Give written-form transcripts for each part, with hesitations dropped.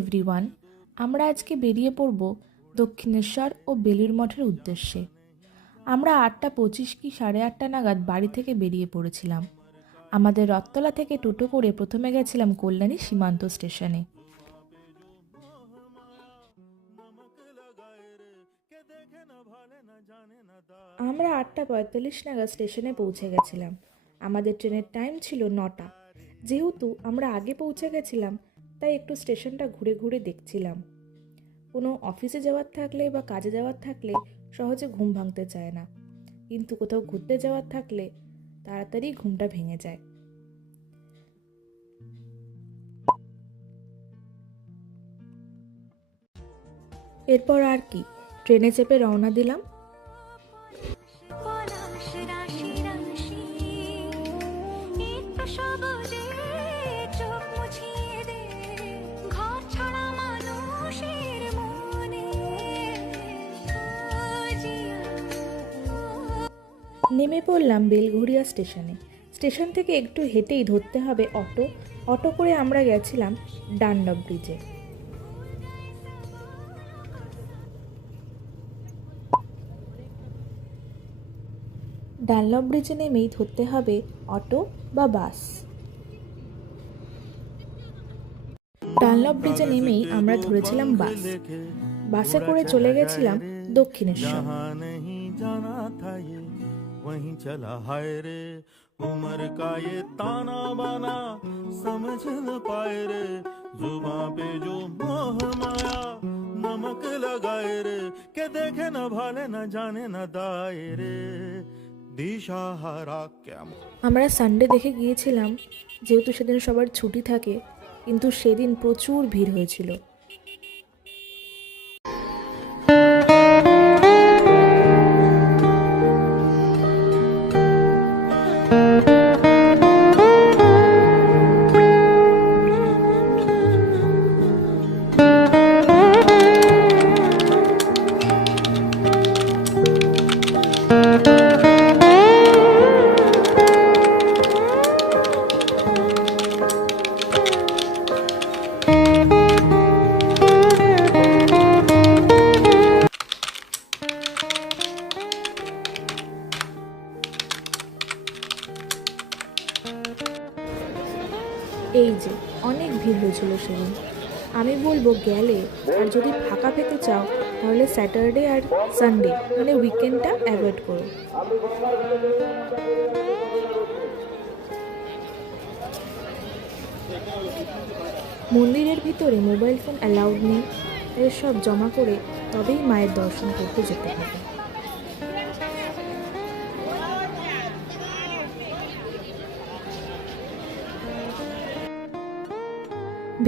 Everyone, আমরা আজকে বেরিয়ে পড়ব দক্ষিণেশ্বর ও বেলুড় মঠের উদ্দেশ্যে। আমরা 8:25 কি 8:30 নাগাদ বাড়ি থেকে বেরিয়ে পড়েছিলাম। আমাদের রথতলা থেকে টোটো করে প্রথমে গেছিলাম কল্যাণী সীমান্ত স্টেশনে। আমরা 8:45 নাগাদ স্টেশনে পৌঁছে গেছিলাম। আমাদের ট্রেনের টাইম ছিল 9টা। যেহেতু আমরা আগে পৌঁছে গেছিলাম, তাই একটু স্টেশনটা ঘুরে ঘুরে দেখছিলাম। কোনো অফিসে যাওয়ার থাকলে বা কাজে যাওয়ার থাকলে সহজে ঘুম ভাঙতে চায় না, কিন্তু কোথাও ঘুরতে যাওয়ার থাকলে তাড়াতাড়ি ঘুমটা ভেঙে যায়। এরপর আর কি, ট্রেনে চেপে রওনা দিলাম। নেমে পড়লাম বেলঘড়িয়া স্টেশনে। স্টেশন থেকে একটু হেঁটেই ধরতে হবে অটো করে আমরা গেছিলাম ডানলপ ব্রিজে। ডানলপ ব্রিজে নেমেই ধরতে হবে অটো বা বাস। ডানলপ ব্রিজে নেমেই আমরা ধরেছিলাম বাসে করে চলে গেছিলাম দক্ষিণেশ্বর। वहीं चला हाय रे उम्र का ये ताना बाना समझ न पाए रे जुबां पे जो मोह माया नमक लगाए रे के देखे न भाले न जाने न दाए रे दिशा हारा क्या। আমরা সানডে দেখে গিয়েছিলাম, যেহেতু সেদিন সবার ছুটি থাকে, কিন্তু সেদিন প্রচুর ভিড় হয়েছিল। এই যে অনেক ভিড় হয়েছিল সেদিন। আমি বলবো গেলে আর যদি ফাঁকা পেতে চাও তাহলে স্যাটারডে আর সানডে মানে উইকেন্ডটা অ্যাভয়েড করো। মন্দিরের ভিতরে মোবাইল ফোন অ্যালাউড নেই, তাই সব জমা করে তবেই মায়ের দর্শন করতে যেতে হবে।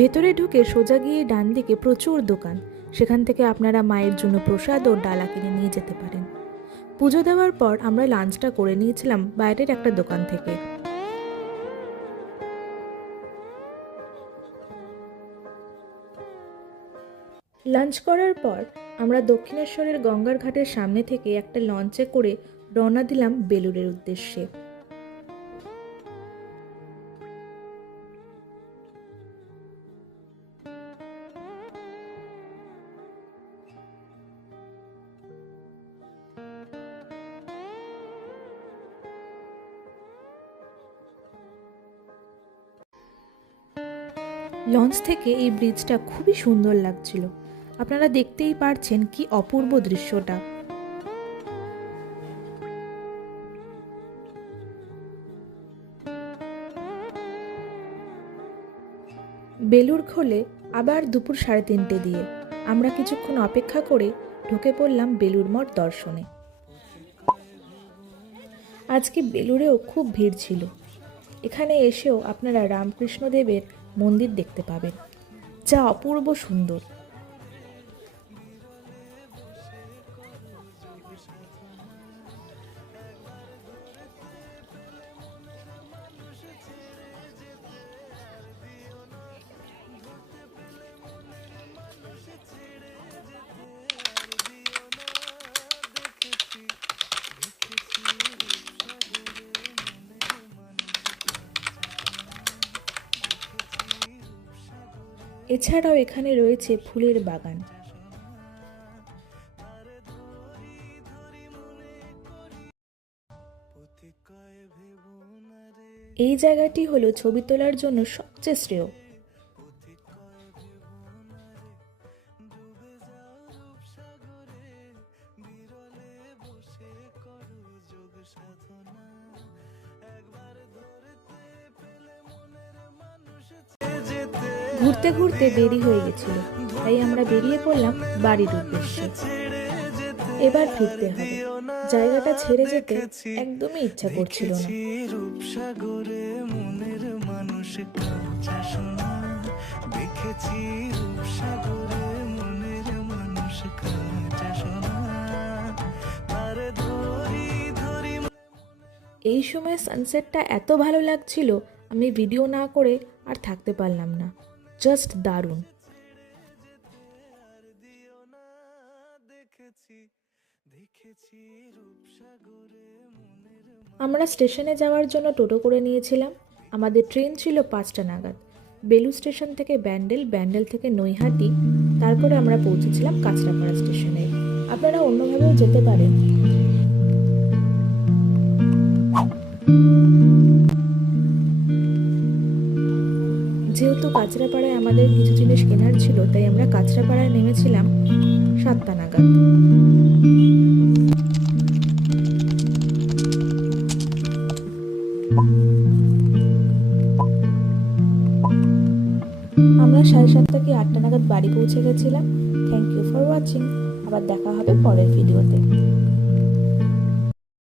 ভেতরে ঢুকে সোজা গিয়ে ডান দিকে প্রচুর দোকান, সেখান থেকে আপনারা মায়ের জন্য প্রসাদ ও ডালা কিনে নিয়ে যেতে পারেন। পুজো দেওয়ার পর আমরা লাঞ্চটা করে নিয়েছিলাম বাইরের একটা দোকান থেকে। লাঞ্চ করার পর আমরা দক্ষিণেশ্বরের গঙ্গার ঘাটের সামনে থেকে একটা লঞ্চে করে রওনা দিলাম বেলুড়ের উদ্দেশ্যে। লঞ্চ থেকে এই ব্রিজটা খুবই সুন্দর লাগছিল। আপনারা দেখতেই পারছেন কি অপূর্ব দৃশ্যটা। বেলুড় খোলে আবার দুপুর 3:30 দিয়ে। আমরা কিছুক্ষণ অপেক্ষা করে ঢুকে পড়লাম বেলুড় মঠ দর্শনে। আজকে বেলুড়েও খুব ভিড় ছিল। এখানে এসেও আপনারা রামকৃষ্ণদেবের মন্দির দেখতে পাবেন, যা অপূর্ব সুন্দর। এছাড়াও এখানে রয়েছে ফুলের বাগান। এই জায়গাটি হলো ছবি তোলার জন্য সবচেয়ে শ্রেয়। ঘুরতে ঘুরতে দেরি হয়ে গেছিল, তাই আমরা বেরিয়ে পড়লাম বাড়ির উদ্দেশ্যে। এবার ফিরতে হবে, জায়গাটা ছেড়ে যেতে একদমই ইচ্ছা করছিল না। রূপসাগরে মনের মানুষ কাঁচা সোনা দেখেছি, রূপসাগরে মনের মানুষ কাঁচা সোনা আরে ধরি ধরি। এই সময় সানসেটটা এত ভালো লাগছিল, আমি ভিডিও না করে আর থাকতে পারলাম না। জাস্ট দারুণ। আমরা স্টেশনে যাওয়ার জন্য টোটো করে নিয়েছিলাম। আমাদের ট্রেন ছিল 5টা নাগাদ। বেলু স্টেশন থেকে ব্যান্ডেল, ব্যান্ডেল থেকে নৈহাটি, তারপরে আমরা পৌঁছেছিলাম কাঁচরাপাড়া স্টেশনে। আপনারা অন্যভাবেও যেতে পারেন। যেহেতু কাঁচরাপাড়ায় আমাদের কিছু জিনিস কেনার ছিল, তাই আমরা কাঁচরাপাড়ায় নেমেছিলাম 7টা নাগাদ। আমরা 7:30 কি 8টা নাগাদ বাড়ি পৌঁছে গেছিলাম। Thank you for watching. আবার দেখা হবে পরের ভিডিওতে।